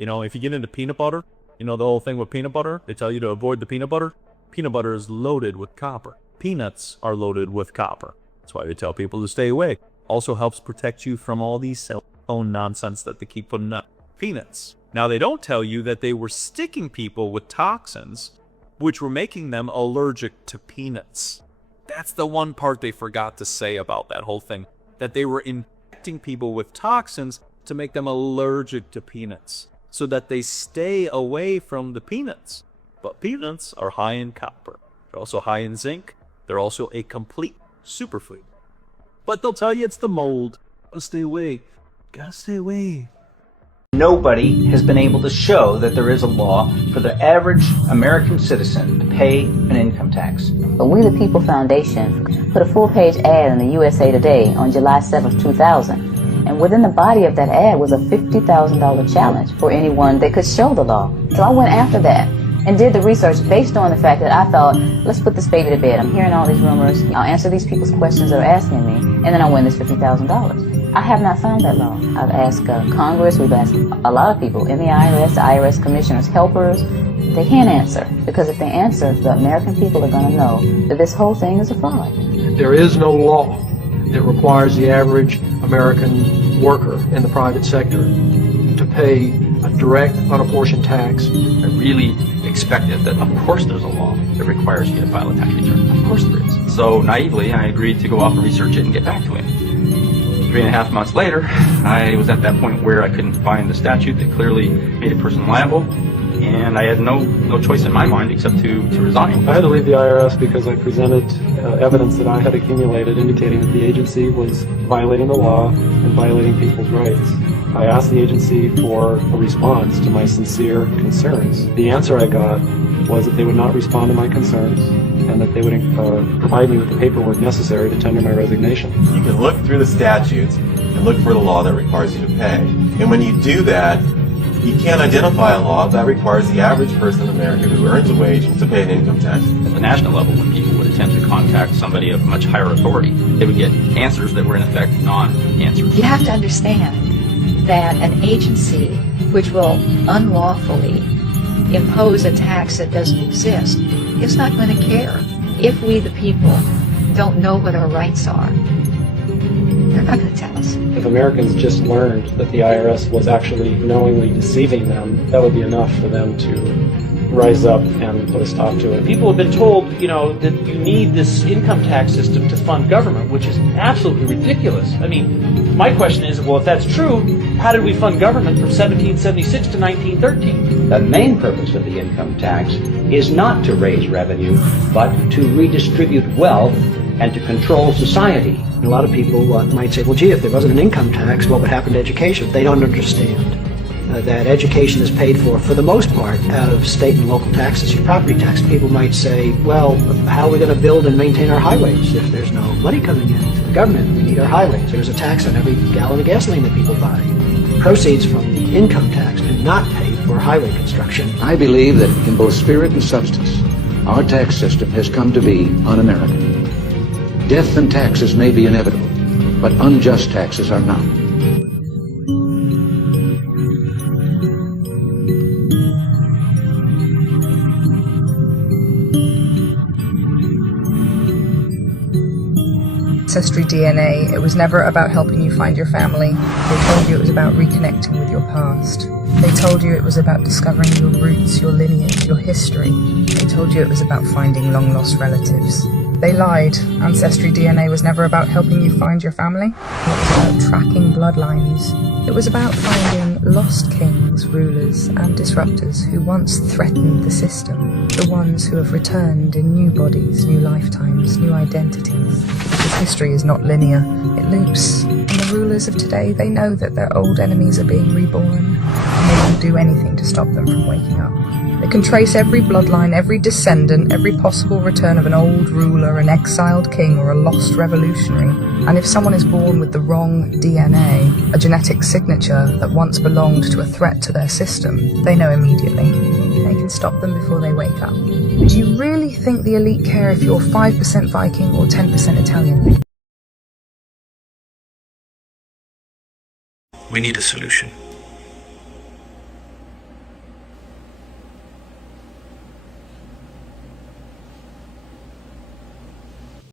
You know, if you get into peanut butter, you know the whole thing with peanut butter, they tell you to avoid the peanut butter. Peanut butter is loaded with copper. Peanuts are loaded with copper. That's why they tell people to stay away. Also helps protect you from all these cell phone nonsense that they keep putting up. Peanuts. Now, they don't tell you that they were sticking people with toxins, which were making them allergic to peanuts. That's the one part they forgot to say about that whole thing, that they were infecting people with toxins to make them allergic to peanuts, so that they stay away from the peanuts. But peanuts are high in copper. They're also high in zinc. They're also a complete superfood. But they'll tell you it's the mold. Gotta stay away. Gotta stay away. Nobody has been able to show that there is a law for the average American citizen to pay an income tax. The We the People Foundation put a full-page ad in the USA Today on July 7th, 2000. And within the body of that ad was a $50,000 challenge for anyone that could show the law. So I went after that and did the research based on the fact that I thought, let's put this baby to bed. I'm hearing all these rumors. I'll answer these people's questions they're asking me, and then I'll win this $50,000. I have not found that law. I've asked Congress, we've asked a lot of people in the IRS commissioners, helpers. They can't answer, because if they answer, the American people are going to know that this whole thing is a fraud. There is no law that requires the average American worker in the private sector to pay a direct, unapportioned tax. I really expected that, of course there's a law that requires you to file a tax return. Of course there is. So naively, I agreed to go off and research it and get back to him. 3.5 months later, I was at that point where I couldn't find the statute that clearly made a person liable, and I had no choice in my mind except to resign. I had to leave the IRS because I presented evidence that I had accumulated indicating that the agency was violating the law and violating people's rights. I asked the agency for a response to my sincere concerns. The answer I got was that they would not respond to my concerns and that they would provide me with the paperwork necessary to tender my resignation. You can look through the statutes and look for the law that requires you to pay. And when you do that, you can't identify a law that requires the average person in America who earns a wage to pay an income tax. At the national level, when people would attempt to contact somebody of much higher authority, they would get answers that were in effect non-answers. You have to understand that an agency which will unlawfully impose a tax that doesn't exist is not going to care. If we, the people, don't know what our rights are, they're not going to tell us. If Americans just learned that the IRS was actually knowingly deceiving them, that would be enough for them to rise up and put a stop to it. People have been told, that you need this income tax system to fund government, which is absolutely ridiculous. I mean, my question is, well, if that's true, how did we fund government from 1776 to 1913? The main purpose of the income tax is not to raise revenue, but to redistribute wealth and to control society. A lot of people might say, well, gee, if there wasn't an income tax, what would happen to education? They don't understand that education is paid for the most part, out of state and local taxes, your property tax. People might say, well, how are we going to build and maintain our highways if there's no money coming in to the government? We need our highways. There's a tax on every gallon of gasoline that people buy. Proceeds from income tax do not pay for highway construction. I believe that in both spirit and substance, our tax system has come to be un-American. Death and taxes may be inevitable, but unjust taxes are not. Ancestry DNA, it was never about helping you find your family. They told you it was about reconnecting with your past. They told you it was about discovering your roots, your lineage, your history. They told you it was about finding long-lost relatives. They lied. Ancestry DNA was never about helping you find your family. It was about tracking bloodlines. It was about finding lost kings, rulers, and disruptors who once threatened the system. The ones who have returned in new bodies, new lifetimes, new identities. Because history is not linear, it loops. And the rulers of today, they know that their old enemies are being reborn, and they will do anything to stop them from waking up. They can trace every bloodline, every descendant, every possible return of an old ruler, an exiled king, or a lost revolutionary. And if someone is born with the wrong DNA, a genetic signature that once belonged to a threat to their system, they know immediately. They can stop them before they wake up. Do you really think the elite care if you're 5% Viking or 10% Italian? We need a solution.